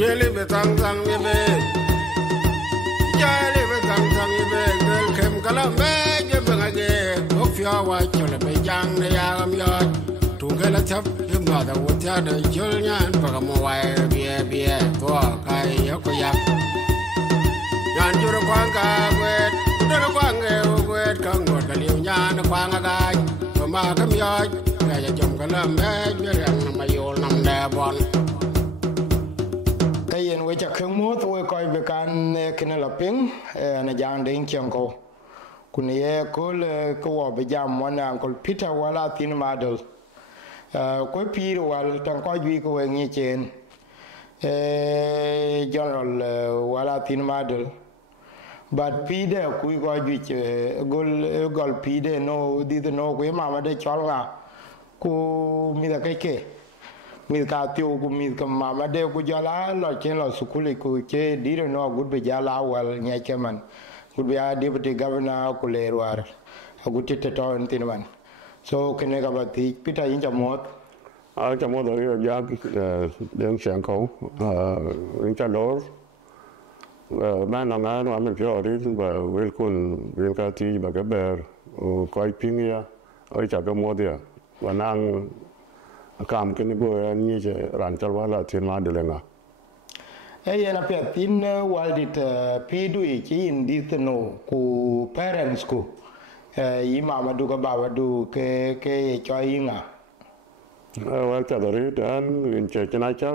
Jelly betang sang yebe. Jelly betang sang yebe. Girl kem kalame jebengage. Ofia wa chole bejang ne yagam yod. Tungela tap yemada wotia de jolnyan pagamo wa bie to kai yokoyak. Yan juro kwanga wet. Dero kwange wet kango daliu nyan kwanga gaj. Toma kam yod. Kaya jom kalame jerang namayol nam debon. Kayen we cha kheng mo to ko be kan ken la ping na Ajak Deng Chiengkou kunie ko le ko be jam wana ko Peter Wal Athiu Madol ko Peter Wal tan ko ju ko ngi chen General Wal Athiu Madol but Peter ku ko ju gol Peter no di no ko ma de cholga ku mi da ke mi ka tiu ku mi ka mama de ku jala lo chen lo sukuli ku che dire no good be jala wal nya keman good be a deputy governor ku le war ku tete to tin man so kene ka ba ti Peter yin jamot jamot ri Ajak Deng Chiengkou in cha lor man na nga no am pyo ri ba wel kun wel ka ti ba ka ber ko ping ya oi cha ka mo dia wanang kam kene bo ni je ran chal wala tin ma de lenga na pe tin wal dit pidu e chi in dit no ku parents ku yi mama du ka baba du ke cho inga wal ta dori dan in che chana cha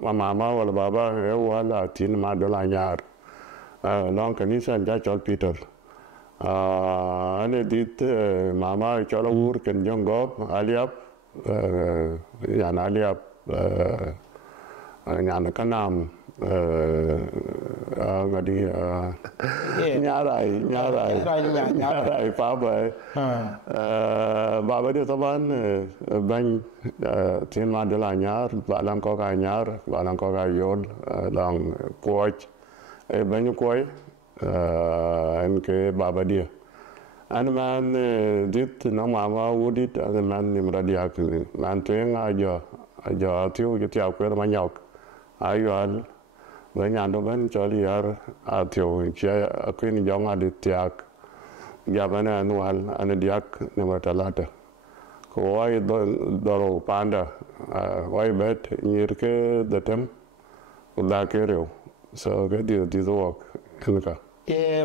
mama wala baba e wala tin ma de la nyar non kanisa ja chal Peter ane dit mama chal ur ken jongop aliap yan aliap yan kanam ngadi nyarai pa ba baba dia taban ban tin Madol Anyaar balang ko ka Anyaar balang ko ka yod lang Koch ban koy en ke baba dia and man dit no mama woodit and man nimradiak man teng ajo tiu gitia ko ma nyok ayal ben ando ben choli yar atio che akin jong aditiak gabana anwal an diak nimatalata ko wai doro panda wai bet nyirke datem ula kereo so get this work kinka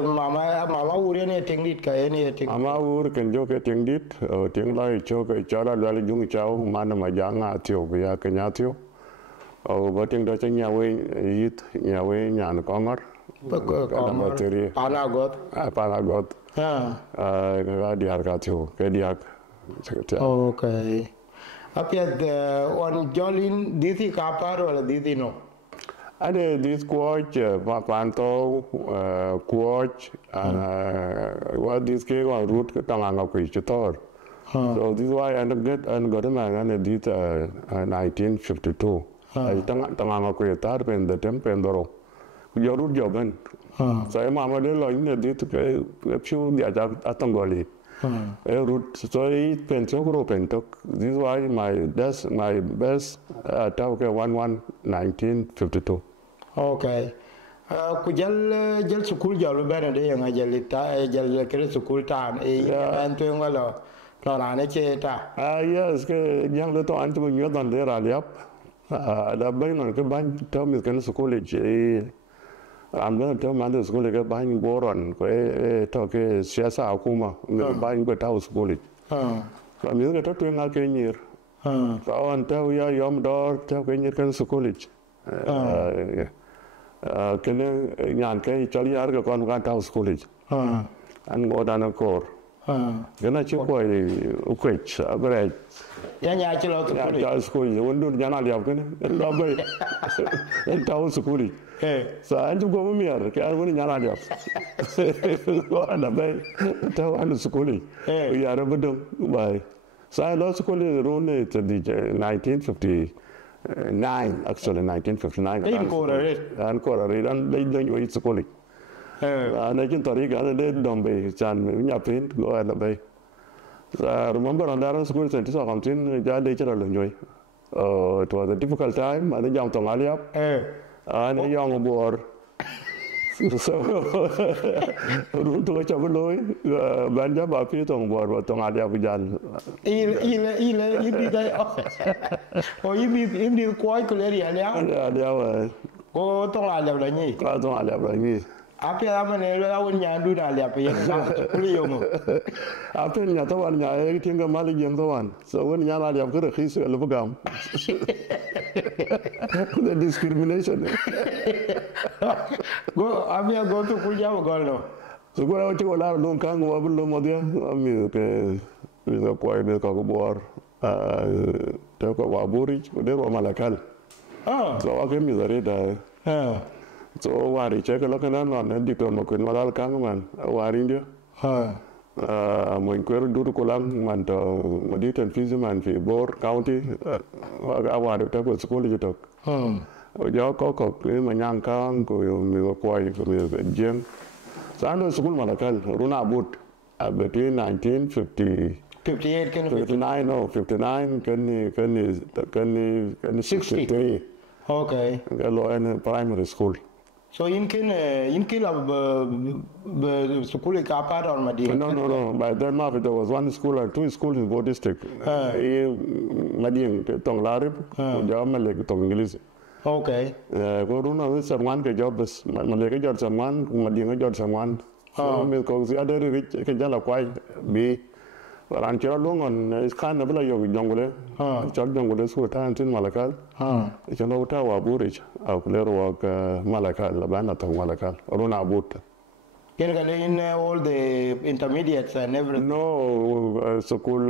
mama ur ne tengdit ka ne ting mama ur ken jo ke tengdit teng lai cho ke chara la jung chao man ma janga tio ya ke nya tio o boting do chen ya we yit ya we nyan kongor panagot ga diar ka tio ke diak okay apia on jolin diti kapar wala diti no ade this Koch panto Koch what this ke on route tanganga ko chitor so this why I end up get and got a man and did 1952 tanganga ko tar pen the tempendoro yo route joben so mama de lo in did ke few dia atangoli route so it penso gro pentok this why my best talk 1952 okay ku jal sukul jalo bene de nga jal kere sukul tan an to ngalo to rane che ta yes ke yang le to an to nyo dan de raliap da ben non ke ban to mi ken sukul je am da to man de sukul ke ban boron ko to ke siasa akuma ban ko ta sukul ko mi ke to to nga ke nyir ko an to ya yom dor to ke nyir ken sukul kene nyan ke chali yar ko kon kan ta school an ngodan kor gana chi ko ukwech agre ya nya chi lo to school wondu nyana liap kene lo be en ta school sa an go mi yar ke an woni nyana liap ko ana be ta an school ya ra budum bai sa lo school rone to di 1950 actually 1959 and Korea and they don't school and I can tori ga de dombe chan nya pin go ala bay remember on that school center so kamtin ja de chara lo joy It was a difficult time. I young tong aliap. And a young boy. So, run to a chabaloy, Banja Bapi tong boy, but tong aliap vijan. You be that. Or you be quite clear. Yeah, oh, tong aliap la ni. I don't aliap like me. Apa yang mana lawan yang dulu dah lihat yang kuliah Apa yang nyata wan nyai tinggal malik yang tawan. So when nyala liap kena khisu elupagam. The discrimination. Go tu kuliah bergaul. So gua awak cakap lah longkang gua belum mau dia. Ami ke bisa kuai dia kau buar. Dia kau waburi, dia kau malakal. So aku misari dah. So wari check lo kana non diktor mo kun malal kang man wari ndio mo inquire duru kolang man to moditen fizi man fi bor county awari ta ko school jitok jo ko ma nyang kang ko mi ko kwai ko jeng sando school malakal runa but between 1950 58 kan 59 no 59 kan 63 okay lo in primary school. So in kin of school kapar or madi. No. By then, there was one school or two schools in both district. Madi tong larib, jawab malek tong English. Okay. Ko runa sarman ke job bas malek jawab sarman, madi jawab sarman. So mil ko si ada rich ke jala kwai bi. Ran kira longon is kan na bela yo jongole. Chak jongole su ta antin malakal. Chalo uta wa burich au klero wa malakal labana tong malakal. Runa but. In all the intermediates and everything. No, school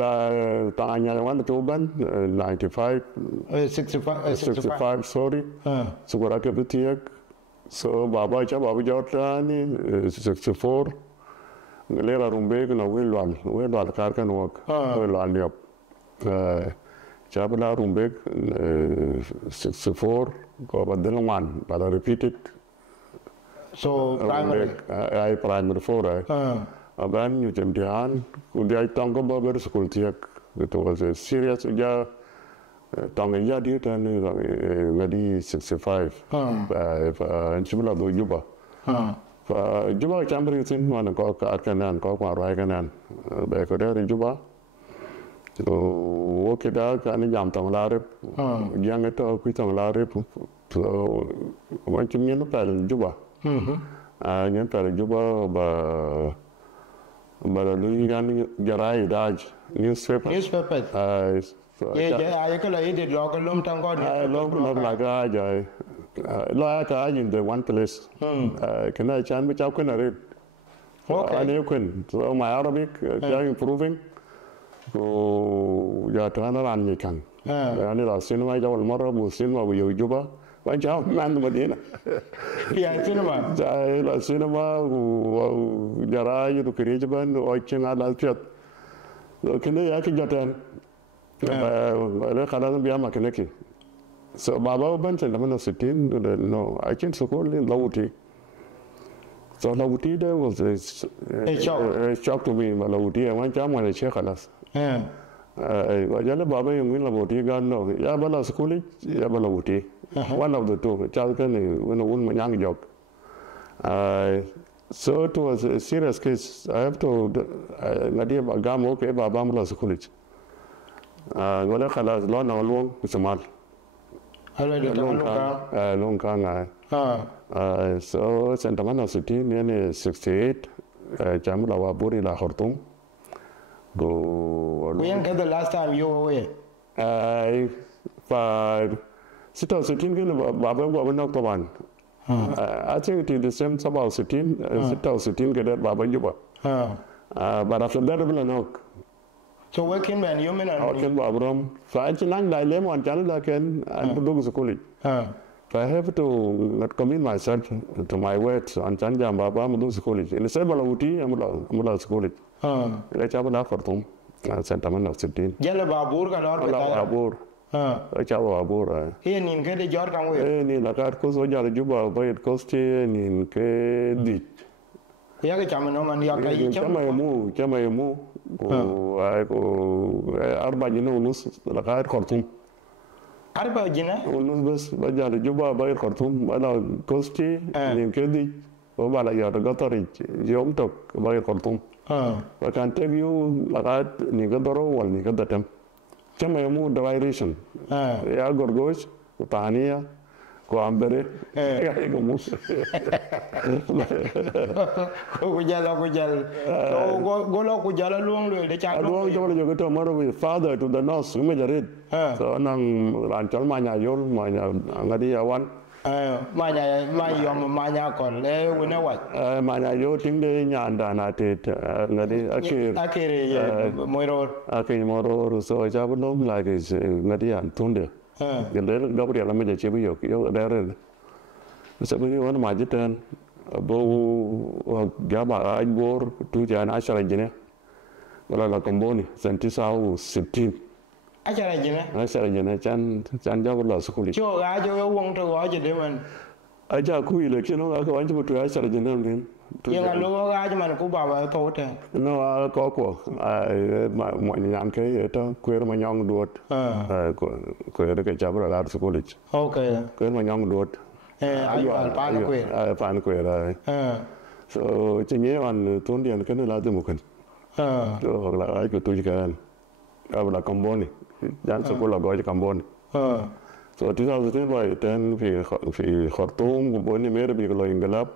tanya wan tuban 95 65 sorry. So gora ke bitiak. So baba jawta ni 64. Lera rumbe na wilwal karkan wak wilwal yap chabla rumbe 64 ko badal one but I repeat it. So primary I primary 4 aban you jemdian kudia tangko baber school tiak. It was a serious ja tangya dia tan ngadi 65 chimla do juba Juba chamber isin mana kau kanan kau marai kanan baik ada di Juba. So kita kan jam tang larip, yang itu aku tang larip. So macam ni nak Juba. Yang pada Juba lalu kan jarai daj newspaper. Ya, kalau ini local lom tangkau. Lom laga aja. Loya ka in the one place. Can I chan which I can read? Okay. So my Arabic improving. So ya tana ran ni kan. Yani la cinema jawal mara bu cinema bu Juba. Wan jaw man Madina. Ya cinema. Jai la cinema jara yu kirijaban o chinga la piat. So kene ya ki jatan. Le khala biya makaneki. So Baba ban sen lamana sitin no I can so called Lauti. So Lauti there was a shock to me Lauti I want jam when I check alas. Jale Baba yung Lauti gan no ya bala school ya bala Lauti. One of the two child can when a young job. So it was a serious case. I have to Nadia Gam okay Baba Mala school. Wala khalas lo na long Samal. Long kang so Santamana City near 68 Jamula Waburi La Hortum. When the last time you were away? Sita sitting in Baba Knocked one. I think it is the same about sitting, sitting get Baba Juba. But after that, I will knock. So working man, you mean? I can Babram. So I can lemon on Canada can and do the school. So I have to not commit myself to my words on Chanja Baba Mudu College. In the several Uti, Amula School. Let's have a laugh for them. Sentiment of 17. Yellow Babur can Babur. I chào Babur. Here in get a Jordan way. Ni la carte cosa già Juba, poi il costi in che dit. Yaga Chamano and Yaka Chamamu, I go Arbagino Nus, la carte Cortum. Arba jina? Unus bas bajal juba bay Khartoum bala kosti nim kedi o bala ya da gatari yom tok bay Khartoum. Wa kan take you lagat ni gadaro wal ni gadatam. Chama yamu division. Ya gorgosh taniya ko ambere ko mus ko jal go lo ko jala luong le de cha luong to le jogo to maro with father to the north mejarit so nang ran chal ma nya yol ma nya ngadi awan ma yom ma nya kon le wona wat ma nya yo ting de nya anda na te ngadi akere moiro so ja bu nom like is ngadi an tunde Gender Gabriel Amija Chibio, there is a very one Majitan, Bo Gaba, I bore to Jan Ashara Gene, Wala Comboni, Santisau 16. Ashara Gene, Chan Javula School. Sure, I want to watch them. Ajaku election, I want to Ashara Gene. Young and low argument, Kuba, thought. No, I'll call my young Kay, queer my young duot, queer Jabra Arts College. Okay, queer my young duot. I find queer. So, Chingy on Tundi and Canada Mukan. So, I could do again. I will like Comboni. That's a full of Goy Comboni. So, 2010, we Khartoum, Boni made a big in the lab.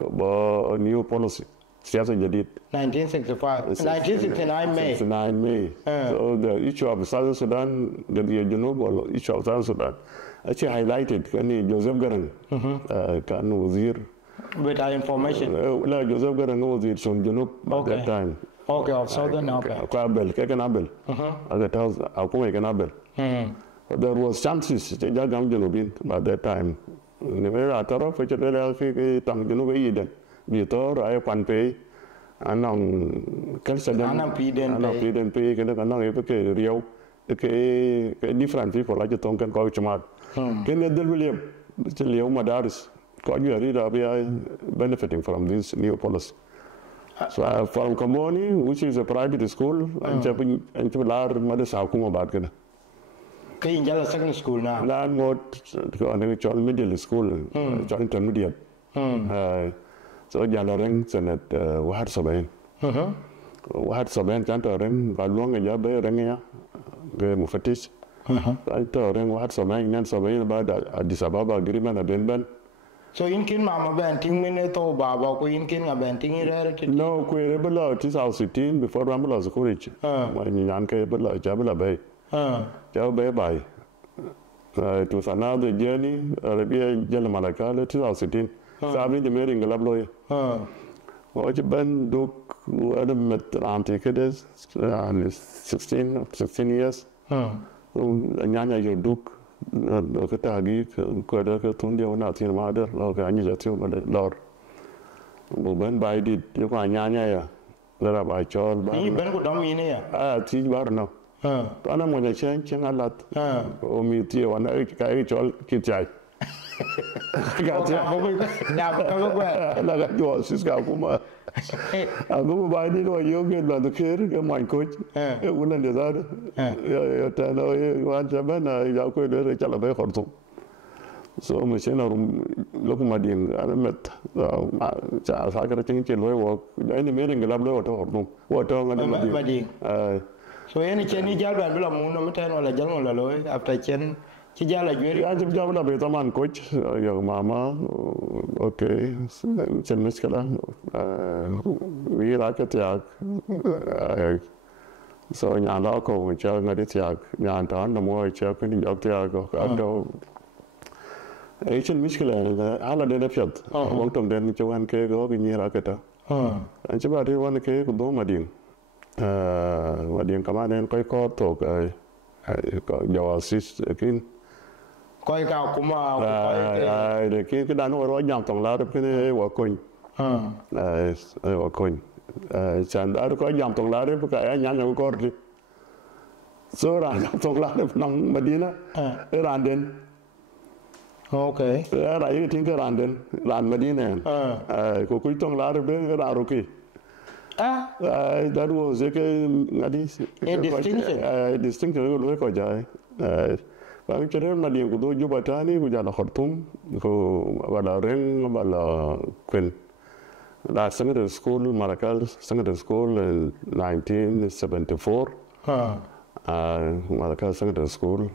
New policy. Siasa jadid. 1965. 1969 May. 69 May. So the issue of Southern Sudan, the Junub issue of Southern Sudan, actually highlighted when Joseph Garang, kan Wazir. With our information. Joseph Garang Wazir from Junub at that time. Okay, of Southern Abel. Abel. At the house, Abel. There was chances to Jagam Junubin at that time. Nevera Taro, which is very Tang Junuba, Vitor, I can pay, and on Kelsadan, and pay, and another Rio, different people like the Tonkan Coach Mat. Can you deal William, Leo Madaris, got you a reader benefiting from this new policy? So from Comboni, which is a private school, and Chapilar Madasakuma Badgana. In Jala second school now. Land what middle school, intermediate. So Jalareng Senet Wahat Sabain. Wahat Sabain Chantoring, Galong and Yabe Rengia, Mufatish. I told him Wahat Sabain and Sabain about Addis Ababa agreement at Benben. So in Kin Mama Banting Minute or Baba, Queen King, a Banting it? No, Querebella, 2016 before Ramala's college. When Yanka Jabala Bay. Bye. It was another journey, Arabia Jalamalaka, 2016. Sabine the Mering Labloy. Watch a band Duke, who had met Antiquities, 16 years. Nyanya, your Duke, Lokatagi, Quadaka Tundia, Nazi Mother, Lokanija, Lord. When by did you find Nyanya, there are by Charles. You better don't mean here. Teach Barno. Ana mo na chen a lot. O mi ti wa na ka chol ki chai. Ga ti na ba la ga jo sis ga kuma. Agu ba ni no yo ge la de ker ga man ko. Una de da. Ya ta no wa ja ba na ya ko de cha la ba khortu. So mo chen rum lo kuma din ana met. Cha sa ga ting chen lo wo. Ni me ring la lo to khortu. Wo to ga ma din. So any Chenny Jalban Bilamun, or a general alloy after Chen Chijala Jury. I just got a bit of man coach, your mama. Okay, Chen Miskala. We like a tiak. So in Yalako, which are not a tiak, Yantan, the more chap in the Tiago. Asian Miskala, Alla de la Fiat. Walked on then to 1K go in Yerakata. And Chabati 1K could do Madin. Và điện cảm ơn coi có thuộc dầu assist kin coi cao cũng mà để cái đàn nó rồi nhầm tổng lá được cái quả coin quả coin chẳng đã có nhầm tổng lá đấy cái nhắn nhầm con đi số ra nhầm tổng lá được nông mà đi nữa ran đến ok ra cái tiếng cái ran mà đi nè của cuối tổng lá được đấy ra rồi kì. That was a distinction. Distinction. Bang chere madi kudo Juba tani kujala Khartoum ko wala Reng wala Queen. La secondary school Malakal secondary school in 1974. Malakal secondary school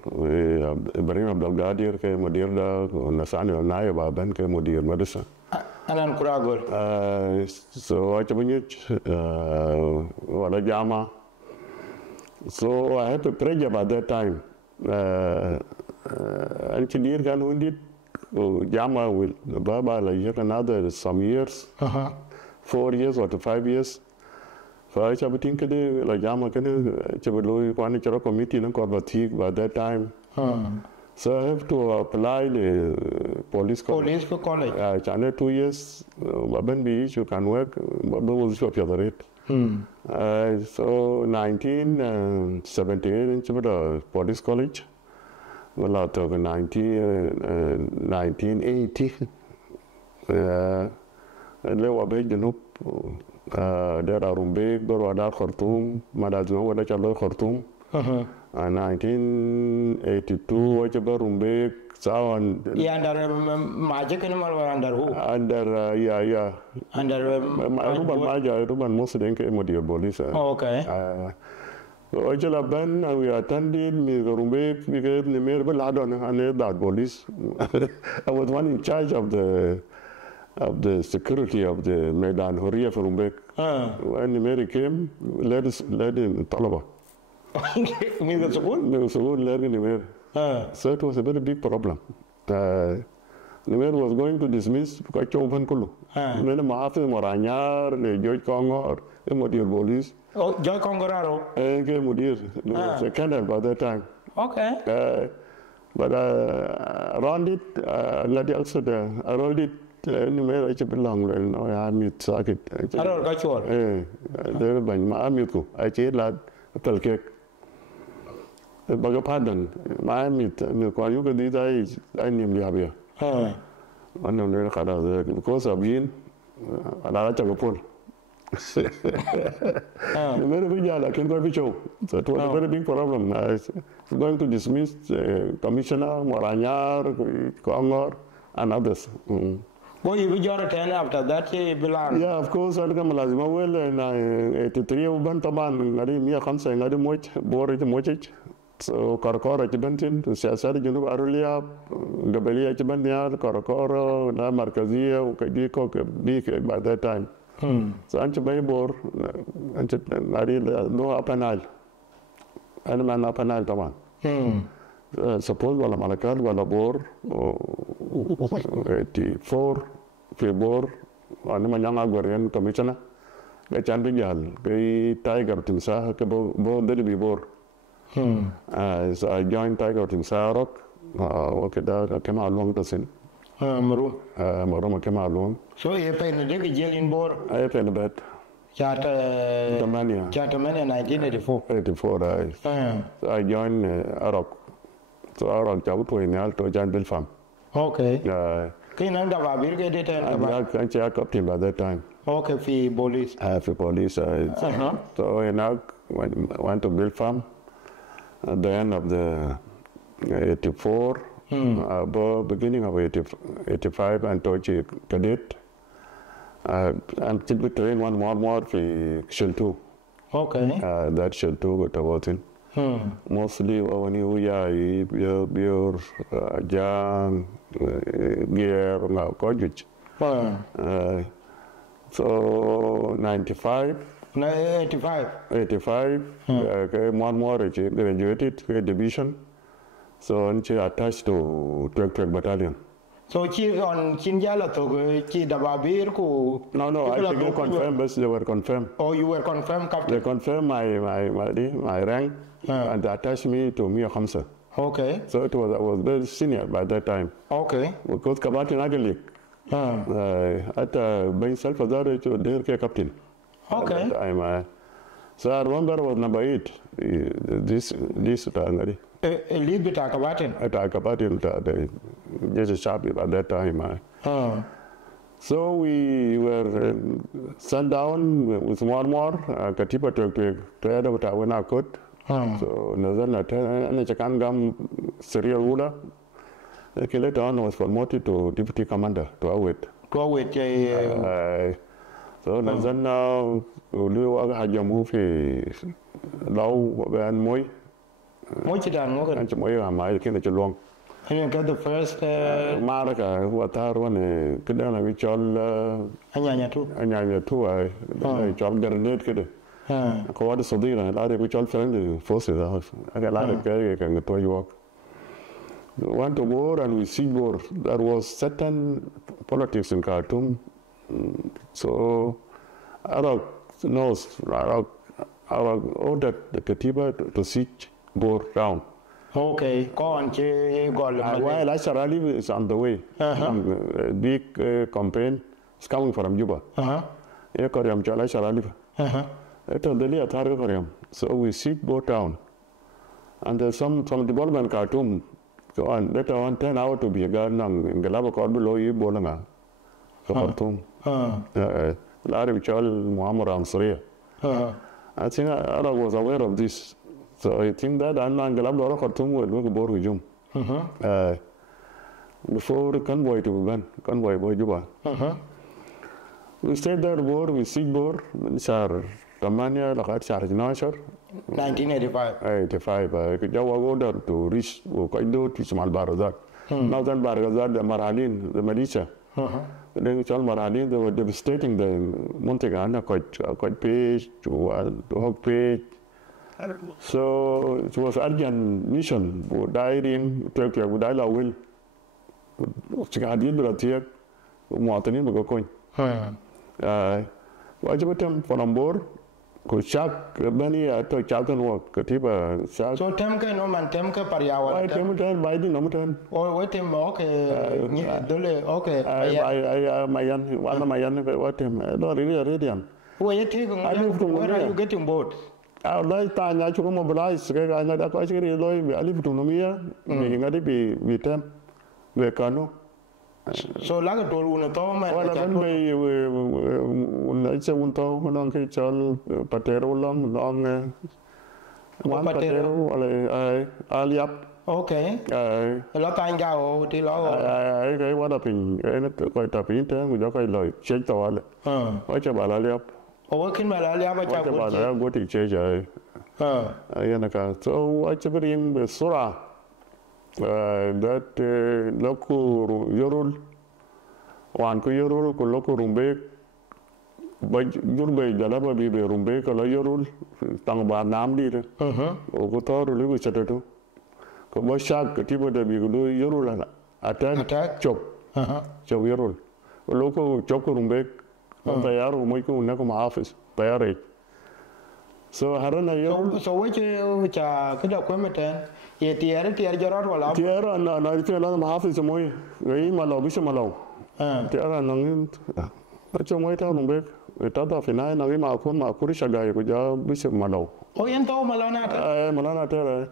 Ibrahim Abdul Gadir ke mudir da Nasani Naib Aban ke mudir madrasa. Anan kuragol. So I wala jama. So I had to pray about that time. Engineer can wounded. Jama will Baba like another some years, 4 years or 5 years. So I have think like Jama can Chabulu Panichara committee and Corbatik by that time. So I have to apply the police college. Police college. Channel 2 years, Baban Beach, you can work, but those shop your rate. So 1978 in Chibada Police College. Well, out of 1980, Lewa Beg Janup, there are Rumbeg, Borwada Khartoum, Madazno, Wada Chalo Khartoum. 1982, Wachaba Rumbeg, Sawan. Yeah, under Magic animal or under who? Under, yeah. Under Ruban Maja, Ruban Mosadenke Modir Bolis. Okay. Ojala Ben, we attended Rumbeg, we gave the mayor Ladon and that police. I was one in charge of the security of the Medan Horia for Rumbeg. When the mayor came, led in Talaba. Me the school led in the mayor. So it was a very big problem. The mayor was going to dismiss Kachovan Kulu. Then the Mahafi Moranyar, the George Kongor, the Modir police. Oh, Joy Congoraro. Mudir, second by that time. Okay. But around it, let also around it, anywhere I belong, no, I meet socket. I don't got you. There by my amico. I said, lad, a tell cake. Bag pardon, my meet, Milko, you could do I name Yabia. I know because I've been a lot of people. Very big, I can go to show. So it was a very big problem. I was going to dismiss Commissioner Moranyar, Kongor, and others. Well, you will attend after that, Bilan. Yeah, of course, I'll come Lazima well, and 83 Bantaman, Narimia Hansa, Nadimoch, Borit Mochich. So Korokoro Chibantin, to Siasari Junub Arulia, Gabelia Chibania, Korokoro, Markazia, Ukadiko, big by that time. So Ancha Baybor, no up and aisle. And man up and aisle, Taman. Suppose Walla Malakal, Walla Bor, 84, Febor, Animanyanga Guardian Commissioner, the Chandigal, the Tiger Timsa, Bo Delibi Bor. So I joined Tiger Timsa Rock, okay, I came along to sin. Marum came along. So you pay the dig jail in Bor? I paid a bet. Chatamania 1984. 84, so I joined Arok. So Arok Jabuto in Alto Jan Bill Farm. Okay. Can I check up him by that time. Okay, for police. For police. So I now went to Bill Farm at the end of the 84. Beginning of 85 and Tochi Cadet. I'm still trained one more for Shell 2. Okay. That Shell 2 got about in. Mostly when you beer, jam, gear, Koch. So 95. 85. One more graduated division. So I'm attached to 12 battalion. So she on Chinjala to Chi Dababir ko. No, I think they confirmed, but they were confirmed. Oh, you were confirmed, Captain? They confirmed my rank and they attached me to Mia Hamza. Okay. So I was very senior by that time. Okay. Because Kabati Nagalik. At being self-azare to their captain. Okay. At that time, so I remember I was number 8. This Tangari. A little bit Akabatin. At Akabatin, just a sharp at that time. So we were sent down with one more, Katipa to head of Tawana Kot, So Nazan and Chakan Gam serial ruler. Later on was promoted to deputy commander to Awit. So Nazan now Lu had your movie low and Moy. Mochidan, And Chamoy, my kin at long. and you got the first Maraka, who are one, Kidana, which all Anyanya too. Anya too, I job their net kid. What is Sodina, a lot of which all friendly forces. I got a lot of carry and go to work. We went to war and we see war. There was certain politics in Khartoum. So Arab knows, Arab ordered the Katiba to siege Bor down. Okay, go on, While Asharali is on the way, a big campaign is coming from Juba. Koream Chala Sharali. So we siege Bor town. And there's some development Khartoum. So on later on, 10 hours to be a garden in Galaba called below you, Bolanga. Khartoum. Larry Chal Muhammad Ansariya. I think I was aware of this. So I think that I'm not Galaba Khartoum will look aboard with Jum. Before the convoy to begin, convoy boy Juba. We stayed there, Bor, we see Bor, Sar, Tamania, Lakat Charge Nasher. 1985. 85. I could go there to reach Kaido to Small Barazat. Now then Barazat, the Maralin, the Militia. Then it's all Maralin, they were devastating the Montegana, quite page, to Hog page. So it was urgent mission, who died in Turkey, who died la will. Chikadil Bratia, Martin Coin. Watch about them from Bor. Could Chuck Benny at a Chalton work, Katiba, Chuck. So Temka no man Temka Pariawa. I came to buy the Nomutan. Oh, wait him, okay. Okay. I my young, one of my young, what him, I don't really a radiant. Where you taking? Where are you getting boat? I like time I should mobilize, I know that quite a I live to Nomia, making a be them, we canoe. So like told one of them, it's a window, long kitchen, potato long, one potato, aliap. Okay. A lot of go till I what up in quite up in time with a like check the wallet. Watch about aliap. Working Malaria, but I go to change. So watch about him with Sura. That local Yorul, one Yorul, local Rumbe, but Yurbe, the Laba be Rumbe, Kala Yorul, Tangba Namdi, Ogotor, Libu Chatatu. Commercial, Katiba, the Bigulu, Yorul, attack, chop, Yorul, local Chokurumbe, Bayaro, Moiko, Nakum office, Bayare. So Harana Yorul. So which could have commented. Tiara Gerard will Tiara and I feel on half is a moy, Malo, Bishamalo. Tiara and that's a way down back. We thought of an eye, Navima, Kuma, Kurisha guy, with your Bishop Malo. Oh, you know Malana? Malana Terra.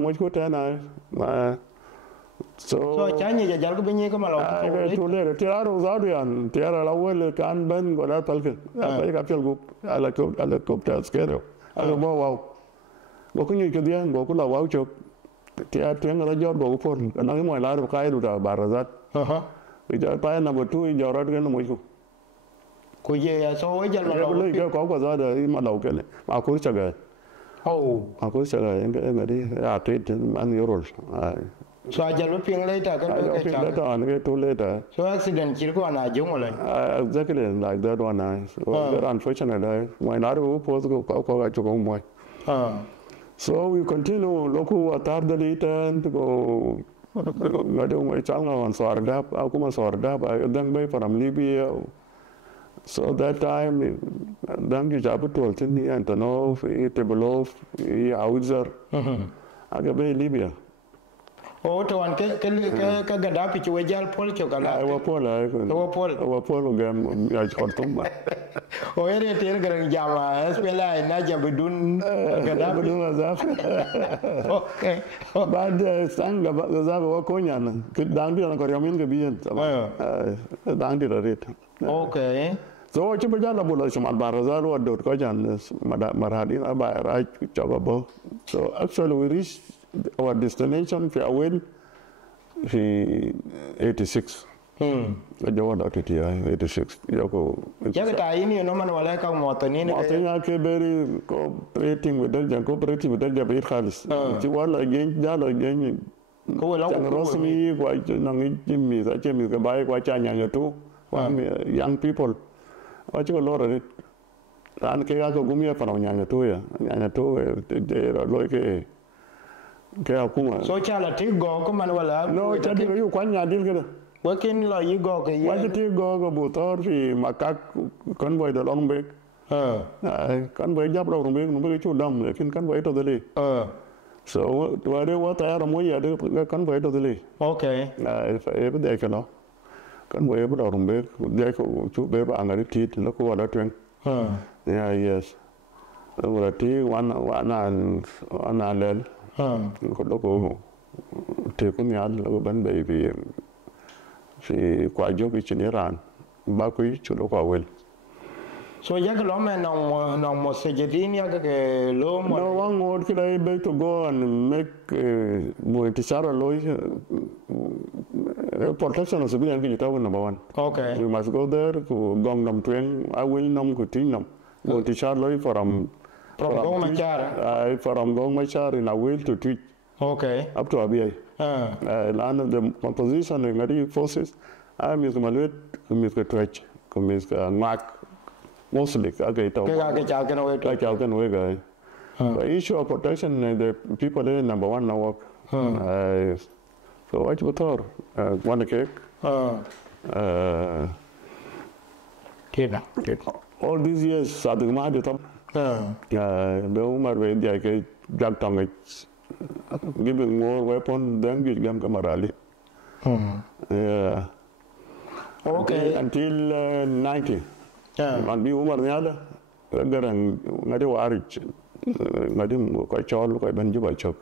Much good and I. So Chinese, Jalcobini Malo. I too late. Tiara was out and Tiara Lowell can't bend what I felt. I feel good. I like to schedule. I don't know wow. Go can you get the end, go to wow choke. Tia Tianga job go for another my lot of Kaidu Barazat. Which I buy number 2 in your organ. Kuya, so we just was other in my local. Makusaga. Oh, Makusaga and treat and yours. So I just looking later. Later on, get to later. So accident, Chirko and I jungle. Exactly like that one. So unfortunately, my not who post go Coca. So we continue local atardali to go my channel on Swardap, Akuma Swardap, I then by from Libya. So that time, then you jab to Altini and Tanov, Tabelov, Hauser, Agabe Libya. Oh, to one Gaddafi to Wajal Polchoka. Our program, I got to Oh, any telegram Java, SPLA, Naja Budun, Gaddafi. Okay. But sang about the Zava Konyan, could down to a Korean Gabian. Down to the rate. Okay. So coba jalan bola cuma barazal wadot kau jangan marhadin abai right coba bo. So actually we reached our destination fi awal fi 86. Jauh dah tu dia 86. Jauh. Jaga tak ini nama wala kau motor ni. Motornya ke very cooperating with them, jangan cooperating with them jadi khalis. Cuma lagi jalan lagi. Kau lalu Jangan rasmi kau nangi jimmy, saja mi kebaik kau canya tu. Young people. Macam lor ni, kan kaya aku gumia pada nyanya tu dia loi ke aku mah. So cala tigo kau mana wala? No, jadi kau kuan nyadil ke? Wakin lo igo ke ya? Wajib tigo kau butor si makak convoy dah long bek. Convoy jap dah long bek, nombor itu dam, lekin convoy itu tadi. So ada waktu ada mau ya ada convoy itu tadi. Okay. Apa dia kalau? Kan boleh berorang ber, dia ko cuba berangan tit, lalu ada tuang. Ya yes. Berarti wana lel. Lalu tekun ya lalu ban baby. Si kuajo kiciniran, bakui culo kuawel. So ya kalau nong mo sejadin ya ke lo mo. No one would kira back to go and make mo tisara loy. Protection of civilian ki tahu number one. Okay. We must go there to gong nam tueng. I will nam ku ting nam. Mo tisara loy from gong machar. From gong machar in a will to tweet. Okay. Up to ABI. And the composition in the forces. I miss maluet, miss the twitch, miss mark. Mostly, okay, the issue of protection, the people there number one now work. So what you thought? One cake. All these years, Sadhuma did top. The Umar way the drug tongue giving more weapon than give them Kamarali. Okay. Until 90. Man bi umar ni ada, garang ngadi warich, ngadi kau call kau banju bacok.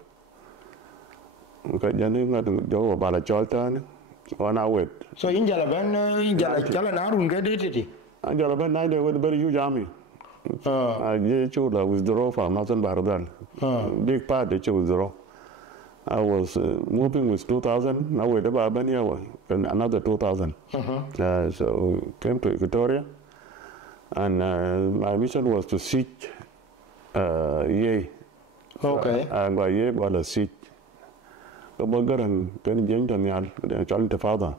Kau jadi ngadi jauh bala call tan, wana wet. So in jalan arun ke deti? Jalaban nai they were very huge army. They chose withdraw from Northern Baradan. Big part they chose withdraw. I was moving with 2,000. Now we're about another 2,000. So came to Equatoria. And my mission was to siege Ye. Okay. And by Ye, got a siege. The burger and then Jenny, the child father.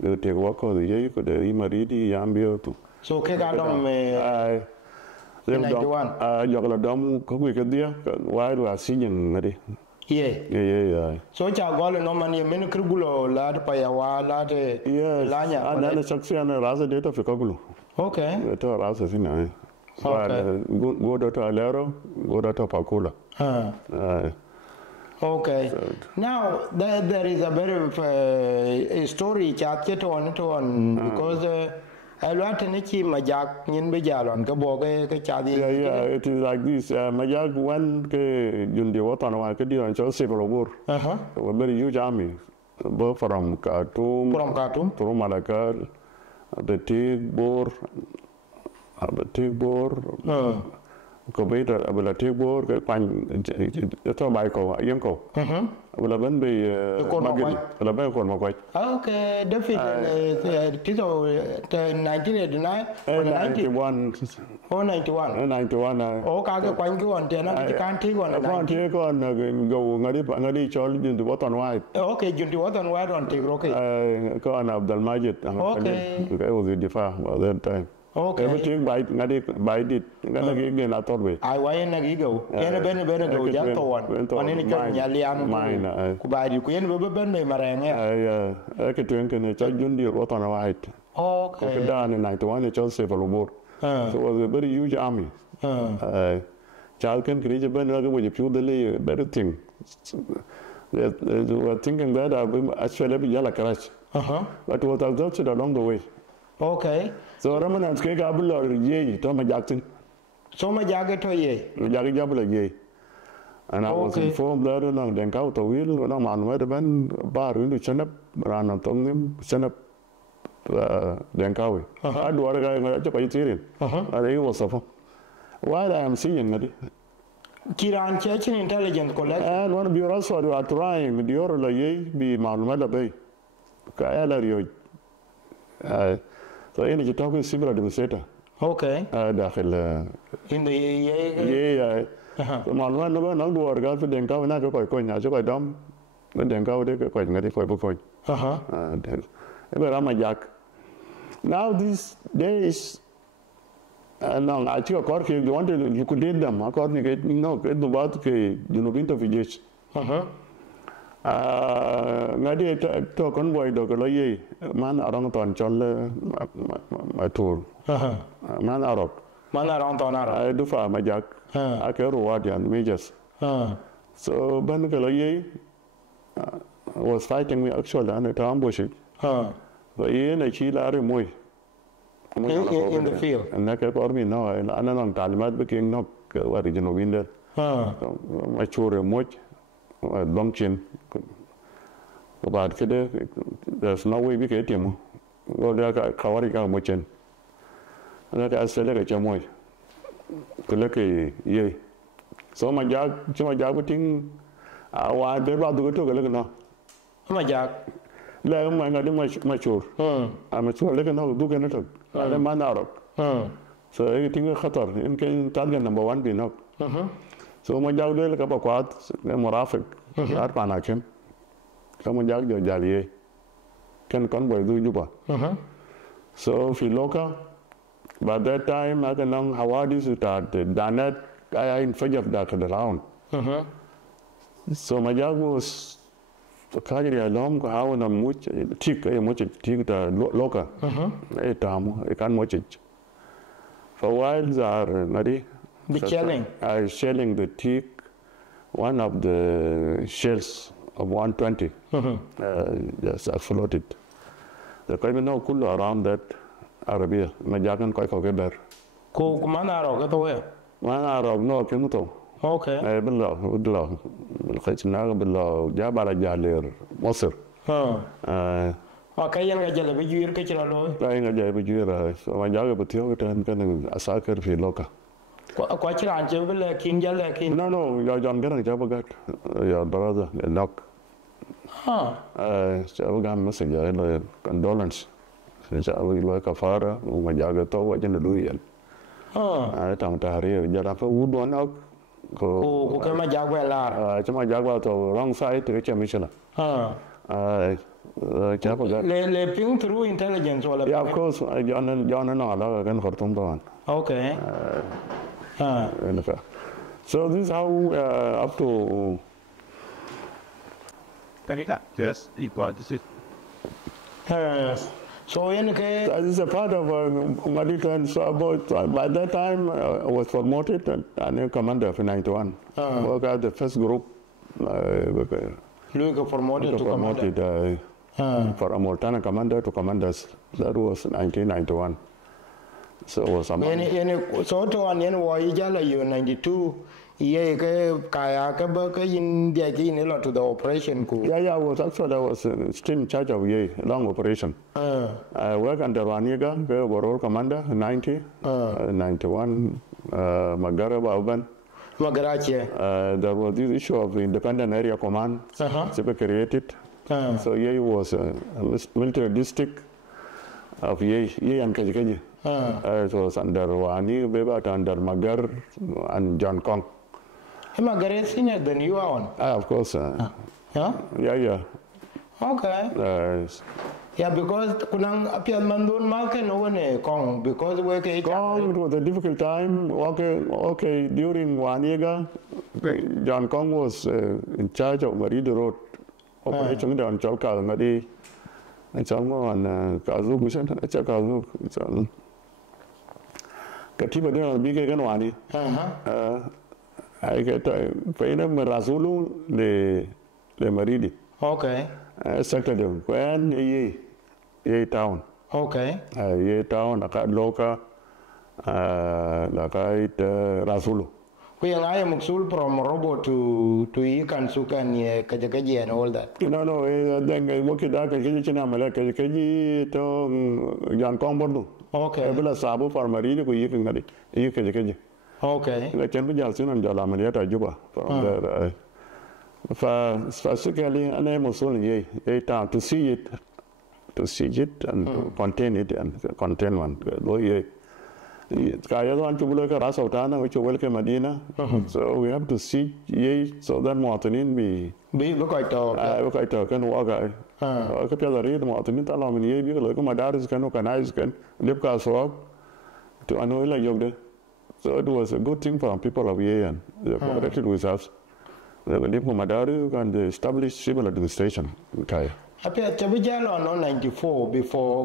They take work of the Ye, could the Imaridi, Yambio too. So, Kegalong me. 91. Jogaladam, Kukadia, while we are singing. Yeah. So, Chagol, no money, Menukrugulo, lad, Payawa, lad, Lanya, and then a success and a rasa data for Kogulu. Okay. To rasa sina. Go to Alero, go to Pakula. Okay. Now there is a very story chat on because I want to nichi majak nin bejalon ka boge ka chadi. Yeah, it is like this. Majak one ke jundi watan wa ke dion cho Sibelobur. A very huge army, both from Khartoum through Malakal, the Tigbor, Kobita, Abula Tigbor, it's all by Yanko. Will have been the okay, definitely. 1989 or 91. Oh, 91. 91. Oh, Kaga Kwangu on Tena, can't take one. I can't take on go Ngadi Charlie into what on white. Okay, you do what on white on take, okay. Go on Abdul Majid. Okay. I was with the far by that time. Okay. Everything by it. Again, I thought we. I went a go. Can a better go just on any Yalian mine. Kubai, you can be Maranga. I could drink in a child Jundi what on white. Okay. Down in 91, it's all Sibelobur. So it was a very huge army. Child can create a better with a few delay, better thing. They were thinking that I shall be yellow crash. But what I've done along the way. Okay. So Raman and Skeg Abul or Ye, Thomas Jackson. So my jacket or ye? Jaggy Jabula Ye. And I was informed that on the encounter wheel, when I'm on Weatherman, bar into Chenap, ran on Tongim, Chenap, Denkawi. I do what I took a theory. I was of while I am seeing it. Kiran Church Intelligence Collective. And one of you also are trying the oral be Malmada Bay. Kaala so energy talking civil administrator. Okay. داخل In the yeah Malmada no no do organ for Denkawi na ko ko nya ko dom Denkawi de ko ngati ko ko. Ajak. Now these days, now I think if you want to, you could date them. According to no, get the about the winter village. Ngadi to convoy dogo man around ton chol my tour. Man around ton I do for Ajak. I care what and majors. So Banagaloye was fighting me actually and it ambush. So in a chila remoy in the field. And that for me now, and another Talimat became not original window. Mature much, long chin. But there's no way we get him. Go there, Kawarika Muchin. And that I said, like a chamoy. Kulaki, ye. So my job, thing, I want to go to a little. My jack. I'm mature. I'm mature. Like no, do get it. I'm man out. So everything is khatar. In target number 1 be knock. So my job like a quad, moraphic. That panakim. Come on, jack your jolly. Can convoy do juba. So if you local, by that time I can know how hard is it at Danet. I in front of that around. So my job was. So kajri alom ko hawo na much tik ay much tik ta loka ay tamu ay kan much for while are ngari the shelling I shelling the tik one of the shells of 120 just floated the kai no kullu around that Arabia majakan kai ko geber ko mana ro to we mana ro no kemuto. Okay. بالله الخيتنا بالله جاب على جالير مصر. كاين جال بيجير كتير لو. كاين جال بيجير ما جاب بتيو كان أساكر في لوكا. كواتشر عن جبل كين جال كين. No يا جان كنا جاب قط يا brother knock. جاب قام مسج يا condolence. جاب يلوي كفارة وما جاب تو وجن لويل. تام تهري جاب فودون أو. Ko kama jagwa la. Chama jagwa to wrong side to reach mission. Le ping through intelligence wala. Yeah, of course. John no ala kan khartum doan. Okay. So this is how up to. Yes, this is. So in case this is a part of Madita. So about by that time I was promoted and a commander of 91. Work at the first group. Luke promoted to commander. For a Mortana commander to commanders. That was 1991. So it was a so to an yen wa ijala you 92 ye ke kaya ke ba ke in dia ki ni lot to the operation ku. Yeah, I was still in charge of a long operation. I worked under Waniga, overall commander, 90, 91, Magaraba Urban. Magarache. There was this issue of the independent area command, created. So Ye was a military district of Ye and Kajikaji. It was under Wani, Beba, under Magar and John Kong. Magar is senior than you are on. Of course. Yeah. Okay. Yeah, because kunang apian mandun malke no one Kong because we Kong it was a difficult time. Okay. During Waniga, John Kong was in charge of Marida Road operation on Chalka Ngadi and Chalmo and Kazu Mission. Kazu. Katiba there big again Wani. I get Painam Razulu le Maridi. Okay. Secretary when ye town. Okay. Ye town, Loka, Razulu. We are I Muksul from Robo to Ikan Sukan, Kajakaji and all that. No, then work it out, Kajana Malaka, Kaji to Yan Kombo. Okay. Every Sabu for Marina, you can get it. You can get it. Okay. The Chamber Jalsin and Jalamaniata Juba from there. Specifically, a name of Sony, a town to see it and to contain it and containment. Kaya want to look at Rasotana, which you welcome Medina. So we have to see ye so that Martinin be look I talk. I talk and walk. I could tell the read Martinin along in ye, look at my dad can organize can live cast walk to Anuela Yoga. So it was a good thing for people of ye and they cooperated with us. They will live Madaru and establish civil administration. Okay. Chabijal on 94 before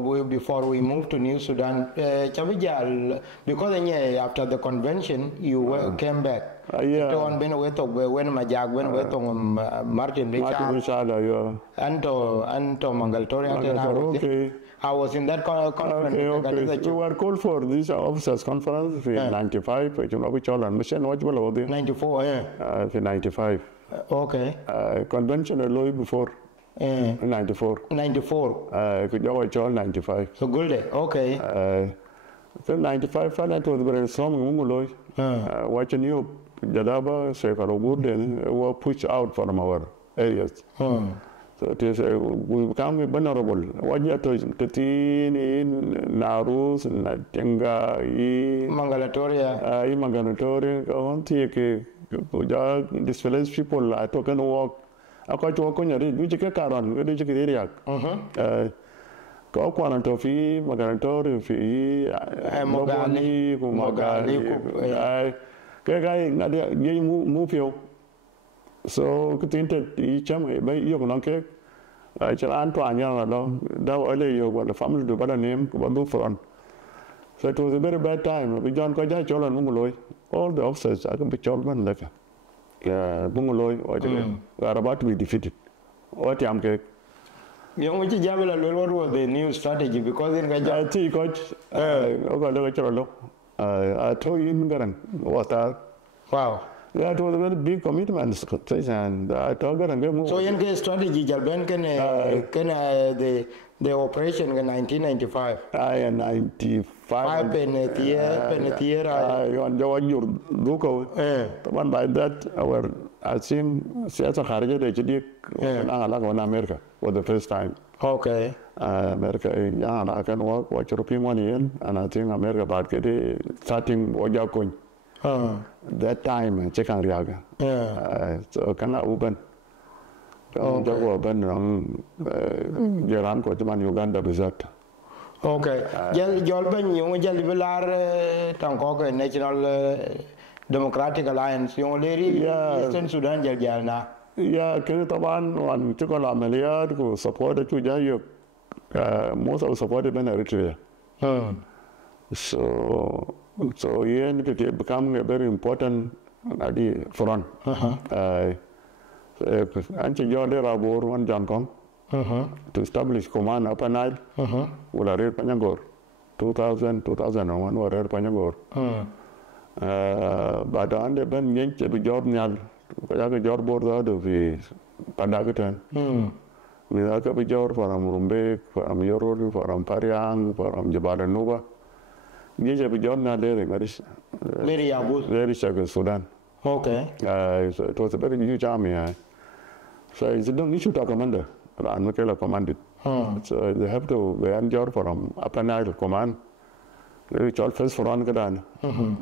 we moved to New Sudan. Chabijal, because after the convention you came back. Yeah. When Majag when Martin Richard Anto Mangaltorian. Okay. I was in that conference. Okay. We were called for this officers conference in 95, which all mission what will be 94, yeah. 95. Okay. Convention alloy before 94. 94. Could you all 95. So good day. Okay. So 95 that was very strong Mumuloy. Watching you Jadaba, Sekaro and were pushed out from our areas. So it is we become vulnerable. What you have to Tatin in Narus and Tenga, Mangalatoria, on take displaced people. I took and walk. I quite walk on your read, which you get around, where did you get area? Go Quantofi, Maganatori, Mogali, move you. So, could think each time by your uncle. I shall Antoine along. That early you were the family to better name, Bandu. So it was a very bad time. We John Kaja Chol and Mumuloy. All the officers, I can be Cholman like Mumuloy, are about to be defeated. What am cake? Young Javila, what was the new strategy? Because in Gaja, Coach, I told you in Garan, what wow. That was a very big commitment, and I told her and go move. So, in case strategy, Jalben can the operation in 1995. I 95. Penetier. I on your local. The one by that, I think Seattle Harriet HD in America for the first time. Okay. America, I can work, watch European money in, and I think America about starting Ojakon. That time, check on Riaga. So can I open? Open on Jaran Kotaman, Uganda Bizat. Okay. Jolben, you will Jalibelar Tankoka National Democratic Alliance, you only Eastern Sudan Jalna. Yeah, Kenitaban, one Chocola Meliad who supported Chuja, most of supported in Eritrea. So here it become a very important front. Anche Jordan Rabor one John Kong to establish command Upper Nile. Will read Panyagor 2001 or read Panyagor. But on the Ben Yank Jordan Jor border of the Pandagatan. Without a Jor from Rumbe, from Yorul, from Pariang, from Jabaranova. Yes, but John not there, very Sudan. Okay. So it was a very huge army. So it's don't issue to commander. Anukela commanded. So they have to be enjoyed from Upper Nile command. They all first for one Gadan.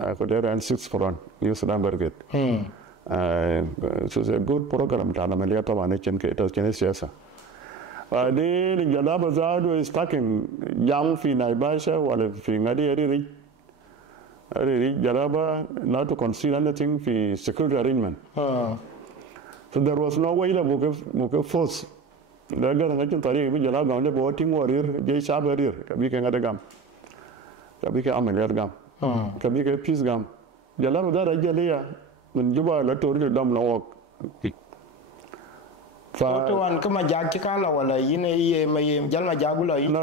I could there and 6 for one. New Sudan Brigade. So it's a good program. Tanameliata and HNK Genesis. The Jalabazad is talking young Fi Naibasha while if Ngadi Jalaba not to conceal anything for security arrangement. So there was no way to book force. The Ganachan Tari, Jalaba on the voting warrior, Jay Sabarir, Kabika Gadagam, Kabika Amelia Gam, Kabika Peace Gam. Jalaba Jalia, when Juba let to read Dom walk. Photo and come a Jakala or Jalma Jagula. No,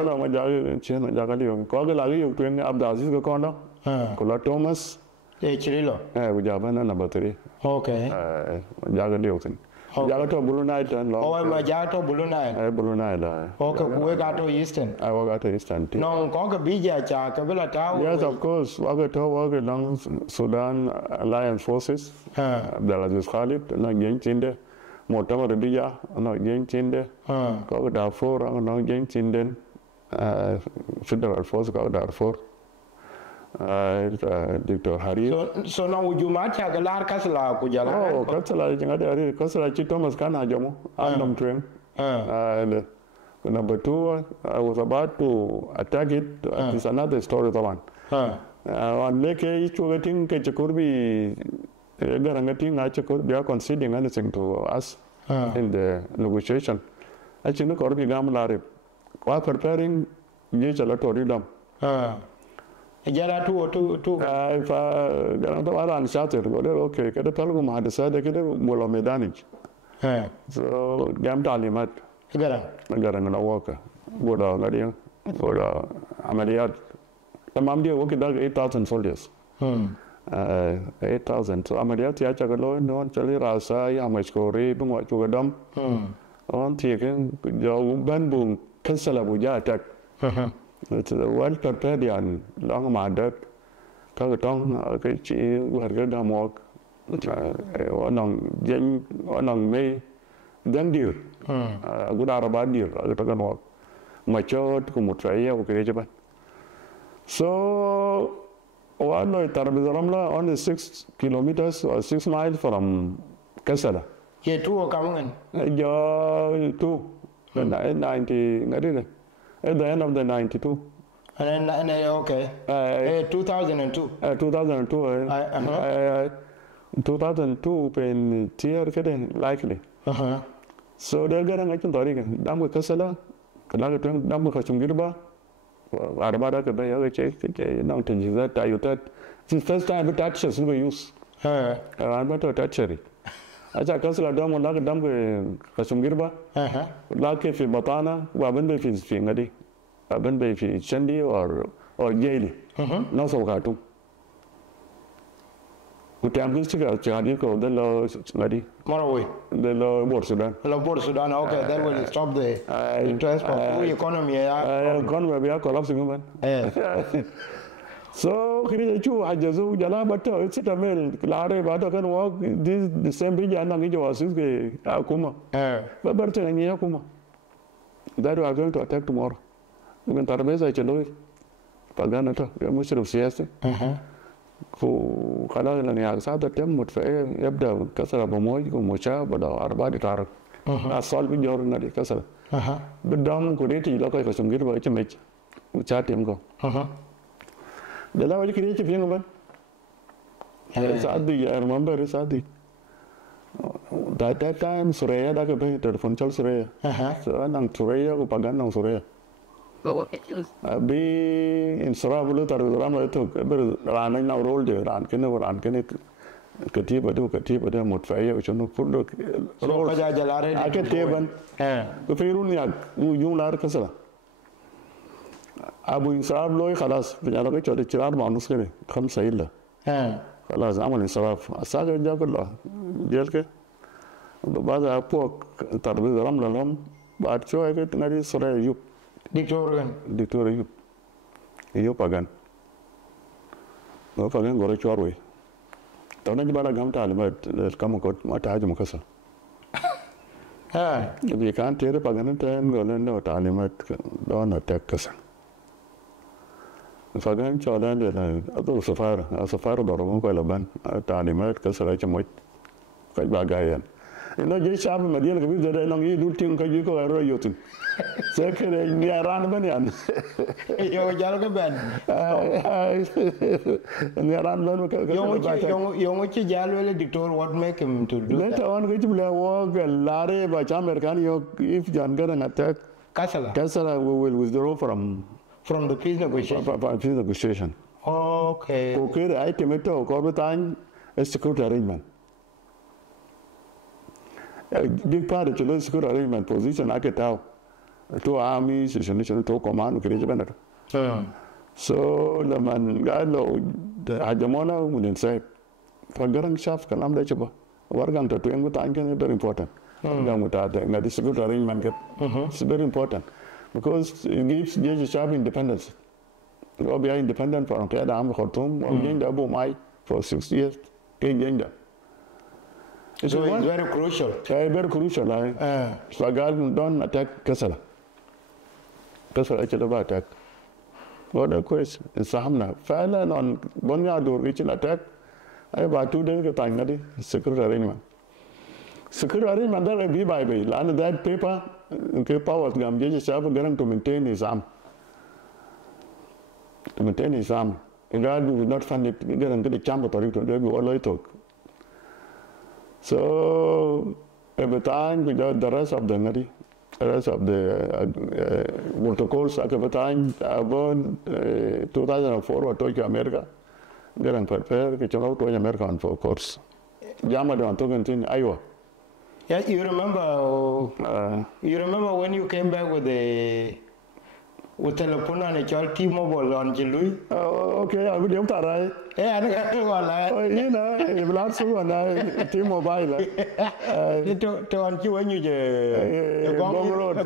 Jagali, Kogala, you bring up the Aziz Kono, Kola Thomas, Chirilo. Ujabana number 3. Okay. Jaga Diotin. Jaga to Brunei and long. Oh, my Jato Brunei. Brunei. Okay, we got to Eastern. I work at Eastern. No, Conga Bija, Kabila Town. Yes, of course. Wagato work along Sudan Alliance Forces. Abdulaziz Khalid, not Yang Chinde. Motama Rabia, not Yang Chinde. Coga Darfur, not Yang Chinden. Federal Force, Coga Darfur. Dr. Hari. So now would you match a galar castle? Could you? Oh, Casala, Casala Thomas Kanajamo, Andom Trim. Number 2, I was about to attack it. It's another story, the one. On Lake each waiting, Kachakurbi, Garangating, Achakur, they are conceding anything to us in the negotiation. Actually, Korbi Gamalari, while preparing Yichalatoridum. Jara 2 or 2. If I shouted, okay, get a Pelgum had decided to get a Molomedanich. So, Gam Talimat, Garanga Walker, Buddha, Gadia, Buddha, Amadiat. The Mamdia worked 8,000 soldiers. 8,000. So, Amadiat Yachagalo, no, Chali Rasa, Yamashkori, Bungachugadam, on taking your Banboom, Kansala Buja attack. It's a well prepared and long mandate. Kagatong, Wargadam walk, one on May, then deer. A good Arab deer, a good walk. Matured, Kumutraya, okay. So, one Tarabizaramla, only 6 kilometers or 6 miles from Kasala. Yeah, 2 are coming. 2, 90, at the end of the 92. And then okay. 2002. 2002. 2002 when tear getting likely. So they're getting a Torigan. Damu Casala, Kalaka Damu Kachungirba, Arabada Kabaya, mountains that I thought it's the first time we touch us we use. I'm not a touchery. Ajak Casala Damu Laka Damu Kachungirba, Laki fi Batana, Waben fi Fingadi, Waben fi Chendi or Yale, no so Katu. Utambustiga, Chadiko, the law Ngadi. Moraway. The law Port Sudan. Port Sudan, okay, that will stop the transport economy. Economy, we are collapsing. So, Kirichu, I just Jala, but it's a mail. Clare, but I can walk this the same region and it was Akuma. But Berton and Yakuma. That we are going to attack tomorrow. You can Tarabesa, I know it. Paganata, we are much of siesta. Who Kala and Yasa, the Temut Fair, Ebda, Casara Bomoy, Mocha, but our body tar. I solved your Casara. But down could eat local custom give away to make. We chat him go. The level creative young man. Sadi, I remember Sadi. At that time, Suraya, like a painter from Chalsarea. So I'm Suraya, Pagan, Suraya. Be in Sarabulut or Rama took running now rolled there, and can never uncanny Katiba do Katiba, Mutfaya, which no put look. I get Taban. The Firuniak, you are Casala. Abu Sarab Loy Halas, the Arabic or the Chirad Manuscript, come sailor. Halas, I'm in Saraf, a Saga Jagala, Jelke, the Baza pork, Tarbiz Ramlam, but so I get Nadi Sora, you. Dictorian, you pagan. No pagan go to your way. Don't anybody come to Alimat, come and got my Tajamacasa. If you can't tear a pagan and go into Alimat, don't attack Casa. If I can challenge a safari, or Mukalaban, at Alimat, Casarachamot, quite bagayan. You know, just have a median with the long you do think you go a royalty. Second, we are run Banian. You're Jalaban. And they are run you want to Jalwell dictator what make him to do. Later on, which will walk a Larry by Chamercan, if Jan get an attack, Casala will withdraw from the peace negotiation. Okay. Okay, I came to Corbetine, a security arrangement. A big part of the security arrangement position, I get out. 2 armies, two command, create better. So the man galo the hajamona wouldn't say for garang shaf kalam de chaba wargang to tueng butan can very important. Gang butan that is a good arrangement. It's very important because it gives the shaf independence. Go be independent from Kedam Khartoum or Jinda Bumai for 6 years. Jinda. So it's very crucial. Very crucial. So God don't attack Kasala. Kasala actually attack. What a question. In Sahamna. Fala on Bonyadu reaching attack. I about 2 days of time. Secret arrangement. Secret arrangement that be by me. Land that paper, was going to maintain his arm. To maintain his arm. God will not fund it. He didn't get a chamber to do all I talk. So every time we got the rest of the protocols at the time about 2004 or to America. Getting prepared to go to America for course. Yamadan talking in Iowa. Yeah, you remember when you came back with the telephone and a child T-Mobile on Jilui? Okay, I will do that, right? Yeah, I know. You know, if lots of one T-Mobile. To on you when you gong road.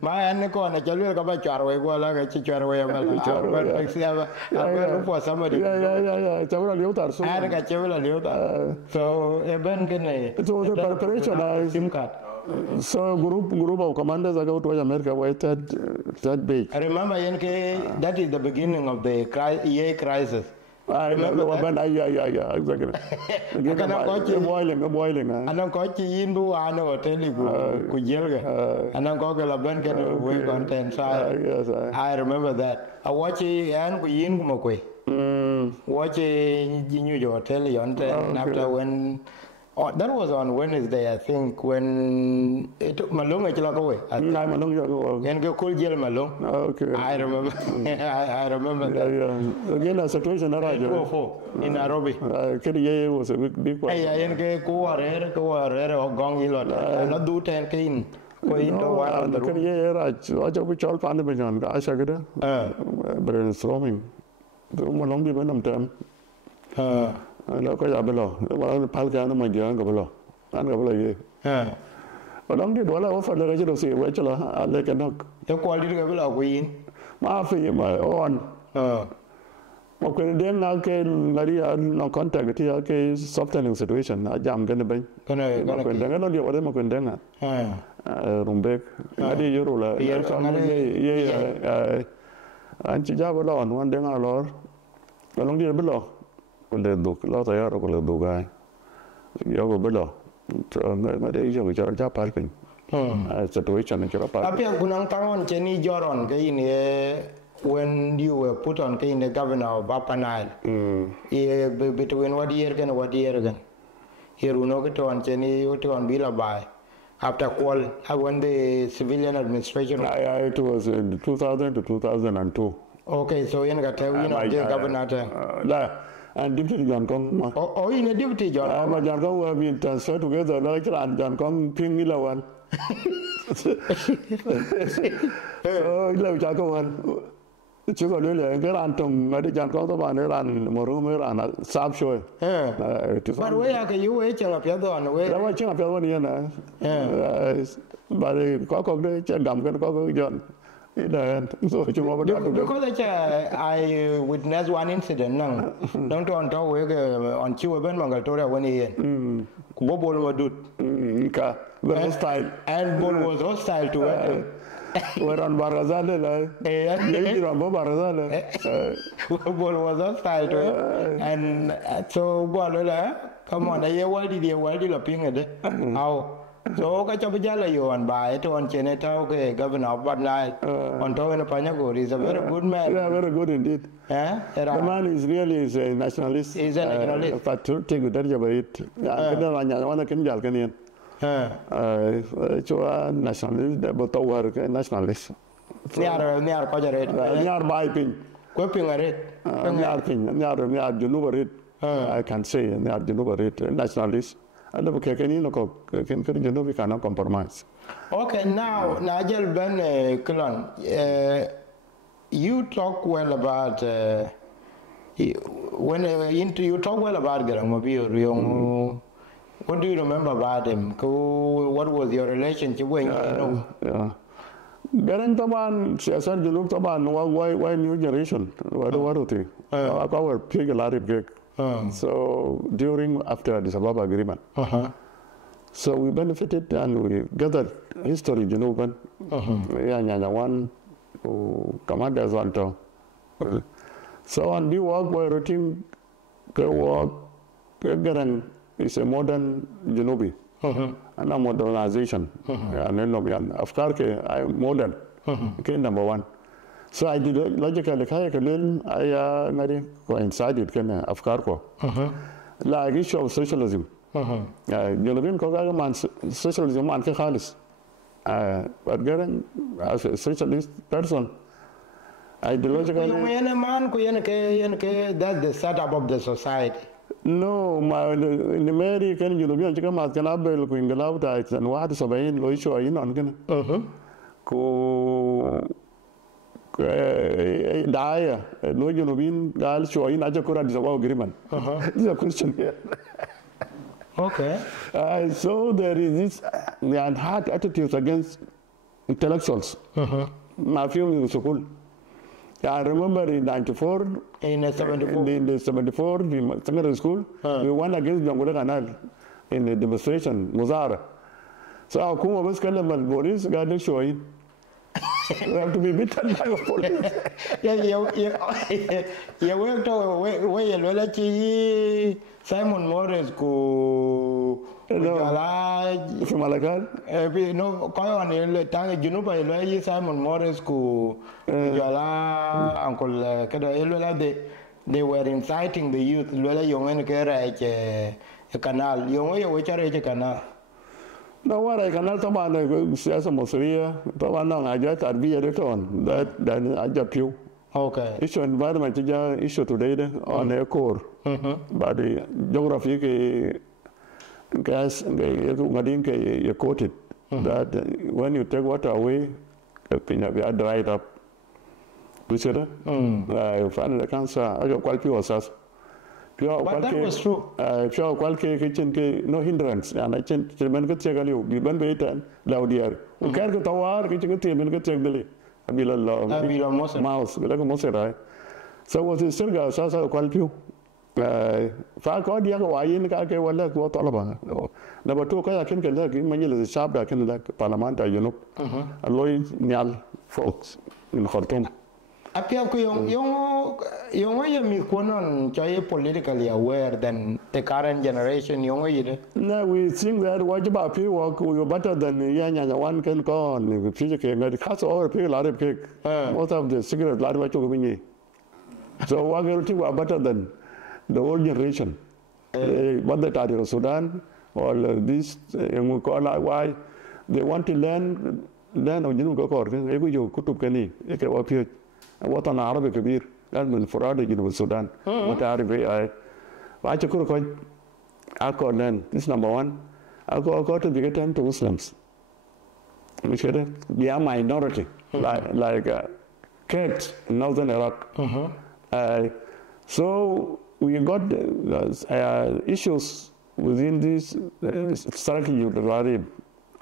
My and go on a Jalu about Charway, like a Chicharway. I'm look for somebody. Yeah. I got Chevrolet. So, a bank in a. It was a preparation SIM card. So group of commanders I go to America were that big. I remember that is the beginning of the EA crisis. I remember when yeah, exactly. Boiling. And I'm coaching Yindu, I know, tell you, Kujelga. And I'm going to Ben can work on 10 side. I remember that. I watch and Yin Mokwe. Watching New York telly on 10 after when. Oh, that was on Wednesday, I think, when it took Malung away. And go cool jail Malung. Okay. I remember. I remember that. Yeah. Again, a situation around in Nairobi. Kenya was a big one. I go or gong ilot. Not do 10 clean. Go into one. The Kenya, I which all Pandaman, I shagada. Brainstorming. The Malung given them term. Nó có giờ bên lò, nó phá ra nó mình giờ gặp lò, ăn gặp lò gì? Và đóng cái đó là có phần là cái đồ xì vậy chứ là lấy cái nó. Tôi qua đi gặp lò queen. Mà phi mà on. Một cái điểm là cái là đi nó contact thì cái softening situation, giảm cái này bên. Cái này nó điều ở đây một cái điểm à. Rumbek, cái đi vô rồi là. Anh chỉ ra bên lò, nó ăn điểm à lò, và đóng đi bên lò. Quelle duk la tayara quelle dugai yo belo ngade jo ja parking situation chara parking apia gunang tangon cheni joron ke ini when you were put on ke in the governor of Upper Nile between what year again here uno ke on cheni to on bila bai after call when the civilian administration it was in 2000 to 2002. Okay, so you got the governor and Deputy John Kong. Oh, in a Deputy John. John Kong have been transferred together, like John Kong, Ping Milawan. Oh, John Kong. Chứ còn đây là cái ran trồng ở đây chẳng có các bạn ấy ran một hôm mới ran sáp rồi. But where can you wait cho phía đó nó wait? Đó chứ là phía đó này nè. Bà đây có cái chân đầm cái có cái dọn. Because I witnessed one incident now. Don't on talk on Chiwaben Mangatoria when he Bobol Madut. Hostile. And Bol was hostile to it. We're on Barazale. Bol was hostile to it. And so, come on, why did you laping at it? How? So cái cho bây giờ là yon bài to on Chinatown cái governor of Upper Nile on to in Panyago is a very good man. Yeah, very good indeed. The man is really a nationalist. He's a nationalist. Patriotic with that it. Cái đó là nhà nó kinh doanh cái này. Cho nationalist để bảo vệ cái nationalist. Niar có giờ đấy. Niar bài pin. Có pin ở đấy. Niar Junuba it. I can say niar Junuba it nationalist. I don't know we cannot compromise. Okay, now Nigel Ben Kulon, you talk well about you talk well about Garang. What do you remember about him? What was your relationship with him? Garang taban siasat junub taban why new generation what thing. Our big large big. So during after Addis Ababa agreement. So we benefited and we gathered history Junuban. One Commander Zanto. So and we work by routine work Garang is a modern Junubi. And a modernization. And then of course I modern. Okay, number one. So I did logically I coincided of course. Like issue of socialism. Junubin ko man socialism man ke khalis. But Garang as a socialist person, ideologically that's the setup of the society. No, in America, Junubin chika mat kana bel ko ingalaw ta and wahad sabayin lo issue ayin on kana. Ko daya no Junubin gal show ayin aja kura disawa agreement. This is a question here. Okay. So there is this hard attitudes against intellectuals. My film in school. I remember in 94, in 74, in the 74, in secondary school, we went against Jangule Canal in a demonstration, Muzara. So our Kuma was called by police, got showing. We have to be beaten by the police. You worked away, Simon Morris ko from Malakal? No, Junuba, Simon Morris ko Uncle Kada, they were inciting the youth, Lola Young a canal, Young, which are a canal. No, what I cannot talk about as a Mosria, I just at be a return that I just you. Okay. Issue environment issue today on a core. But the geography gas you quoted that when you take water away, we are dried up. Which is finally cancer, I got quite pure sauce. But that was true. Pure quality kitchen no hindrance, and I change the man could check on you, be ben loudier. You can't get a war, kitchen could check the mouse, like a mouse. So was it still got Sasa quality? Far called young Hawaiian Kake will like what all about. Number two, I can get like in sharp, I can like Parliamenta, you know, and Lloyd Nial folks in Horton. Appear young politically aware than the current generation. No, we think that what about people work better than young one can go on physically. That's all people are cake. Most of the cigarette lot of so what will think are better than the old generation. What the Tadi of Sudan or this why they want to learn of Junukor, you could to what on Arabic Kabir, and when for other University Sudan, what Arabic I could learn this number one. I'll go to be returned to Muslims. Which they are minority, like Kurds in northern Iraq. So we got issues within this strategy of the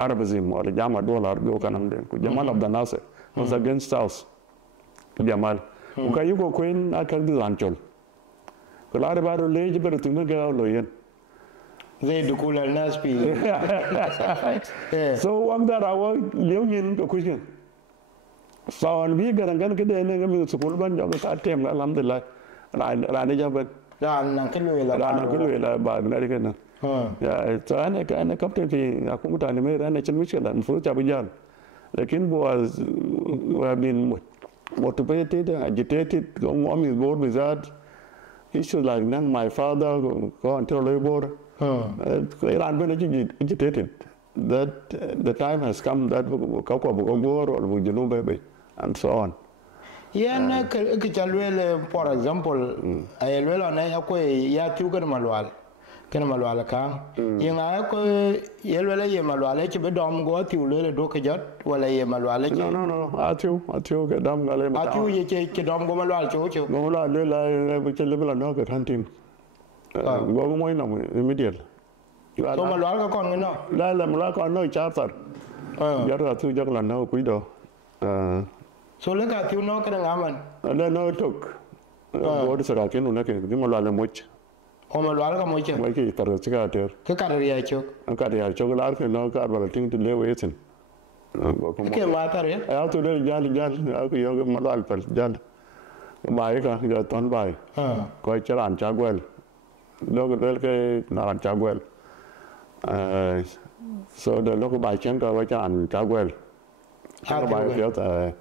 Arabism or the Jama Dollar, Jamal Abdel Nasser was against us. Jamal. Okay, you go Queen, I can do Anchol. But I about a lady, but to make out lawyer. They do cool and nasty. So, one that I want union to question. So, and we get a get the school band of the time, Alhamdulillah, and I never about American. Yeah, so I come to the Akuta and a Michigan and Fruit Abijan. The king was have been motivated, agitated, going on with board with that. Issues like my father go until labor. Iran been agitated. That the time has come that Kakwa or Junub and so on. Yeah, for example, I will on a ya tugan malwal. ken malwala kang yenga ko yelwela ye malwala ci be dom go tiu le do ke jot wala ye malwala ci no Athiu ke dam gale ma Athiu ye ci dom go malwala ci ci go la le la be ci le la no ke hunting go mo ina immediate so malwala ko kon no la malwala ko no charter ya ra Athiu jak la no ku do so le ka Athiu no ke ngaman le no tok go de sara ke no ne ke di malwala moch o malwala ka mo ci mai ke tar ci ka ter ke ka ya ci ka ya ci la ke no ka ba ting to le wetin ke ma tare ya to le jal aku yo malwala per jal bai ka ya ton bai ko charan chagwel lo ke naran chagwel so the local bai chen ka charan chagwel ka bai yo ta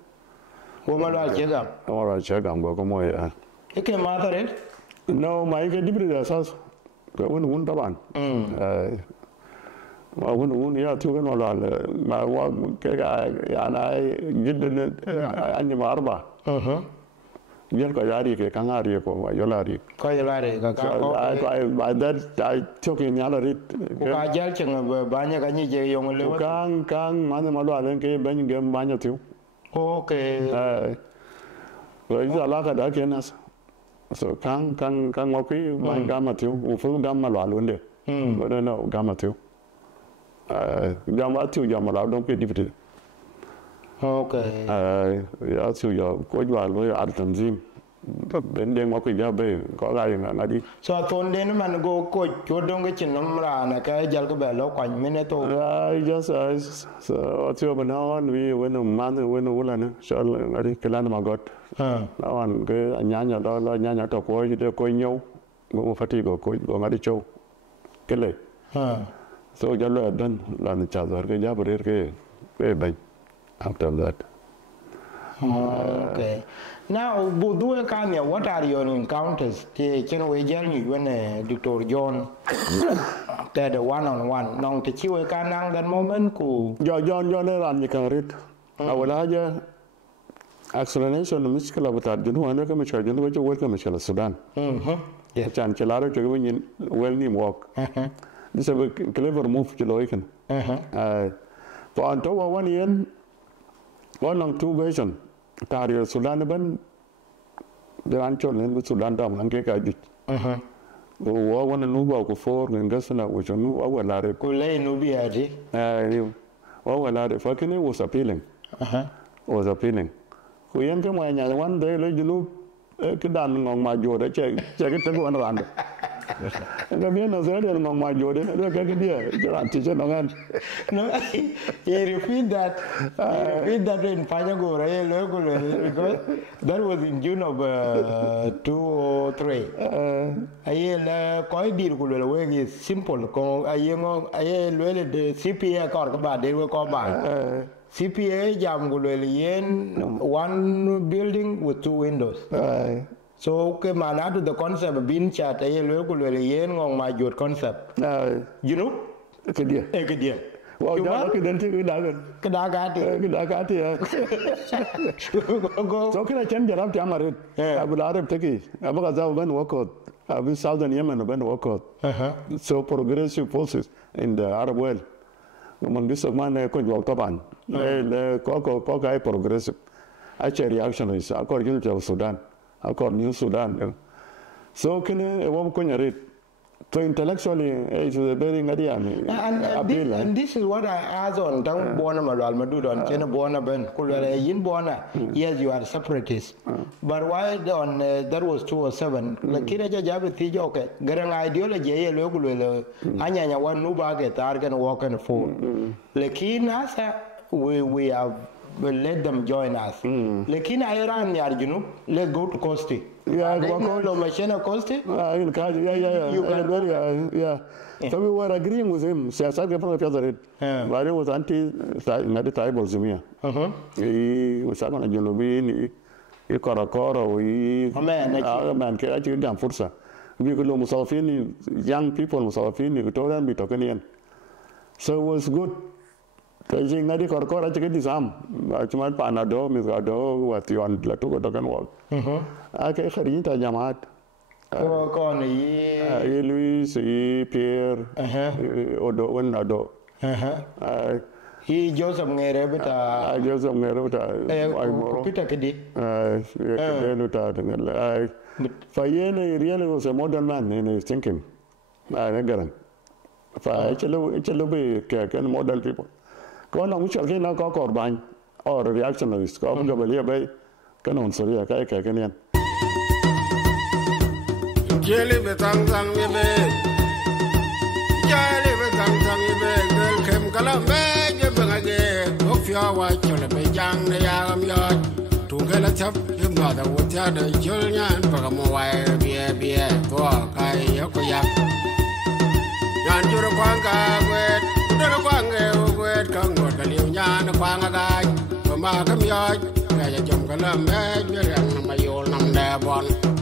o malwala ci ga ora che gam go mo ya ke ma tare no mai ke dibri da sas ko un taban ma un ya tu kan wala ma wa ke ga ya na jidden anni marba yen ko yari ke kangari ko wa yolari ko yolari ka I that I took in yala rit ko ka jal cheng banya ka ni je yong le kang man ma lo alen ke ben gem banya tu okay ko isa la ka da kenas so kang ma ku man gama tu u fu gama lo alunde no gama tu gama tu gama la don pe dipte okay ya tu yo ko jwa lo ya tanzim ben deng ma ku ya be ko ga yang ngadi so ton den man go ko chodong ke chinom ra na ka jal ko be lo kwan mine to just so tu banon we when man when wala ne shal ngadi kelan ma got na wan ke nyanya do lo nyanya to ko de ko nyau go fati go ngadi chow kele so jalo dan la ne cha zar ke ja brer ke be after that okay now budu kanya what are your encounters te chen we jal ni when Dr. John that the one on one nong te chi we ka nang that moment ku John ne ran ni kan rit awala ja explanation miskala buta dinu ane ka mishka dinu wacho wel ka mishkala Sudan ya chan chelaro to win well ni walk this is a clever move to loiken to anto one yen one on two version tarir Sudan ban dan cholen bu Sudan dam nan ke ka dit wo one nu ba ko for ngasana wo chonu awala re ku le nu bi adi ni awala re fakini was appealing was appealing ku yen ke mo nya wan de le julu ke dan ngong ma jo de che ke te ko an ran nga bien no zere ngong ma jo de de ke dia ran ti che no ngan no you repeat that in Panyago re lo ko le because that was in June of 2003 aye la ko dir ko le we is simple ko aye ngo aye le de CPA ko ba de ko ba CPA jam go le yen one building with two windows so ke mana to the concept bin chat aye lo ko le yen ngong ma jot concept you know ke dia wow da ke den ti ke da ga ti so kina chen jarab ta marit abu arab taki abu ga za ban workout abu southern Yemen ban workout so progressive forces in the Arab world man this man ko jwa taban le ko ga progressive actually reactionaries according to Sudan according to Sudan so kina wo ko nyarit so intellectually it's a very ngadian and this is what I asked on tang bona malwal madu don chen bona ben kulere yin bona yes you are separatist but why on that was 207 lakini ja jabe ti joke garang ideology ye lo kulele anyanya wan nu ba ke tar kan walk and for lakini asa we have let them join us lakini iran yar junu let's go to costi lo machine costi yeah so we were agreeing with him siasa ke pang piazare but it was anti tribalism he was on junubi ni korakoro man ke achi gam fursa we ko lo musafini young people musafini ko toran bi tokanian so it was good kasi ngadi korakoro achi ke disam cuma panado mi gado wat yon la to ko tokan wak ake kharin ta jamaat con này Louis Pierre Odo when Odo he Joseph ngere beta Joseph ngere beta Peter kedi Fayene really was a modern man in his thinking. Nagaran. Be model people. Go on, which again now go or or reactionist. Go on, go by Canon Soria Kaikanian. Jelly betang sang me be. Jelly betang sang me be. Girl came Calambe, Jabang again. Hope you are watching the Bejang, the Yam Yard. To get a tap, your mother would tell the children, Pagamoy, beer, go, Kai Yokoyak. Yan Jura Quanga, wet, Dura Quanga, wet, Congo, the Lian, Quanga guy, Markham Yard, Kaya Jum Calambe, and my old number one.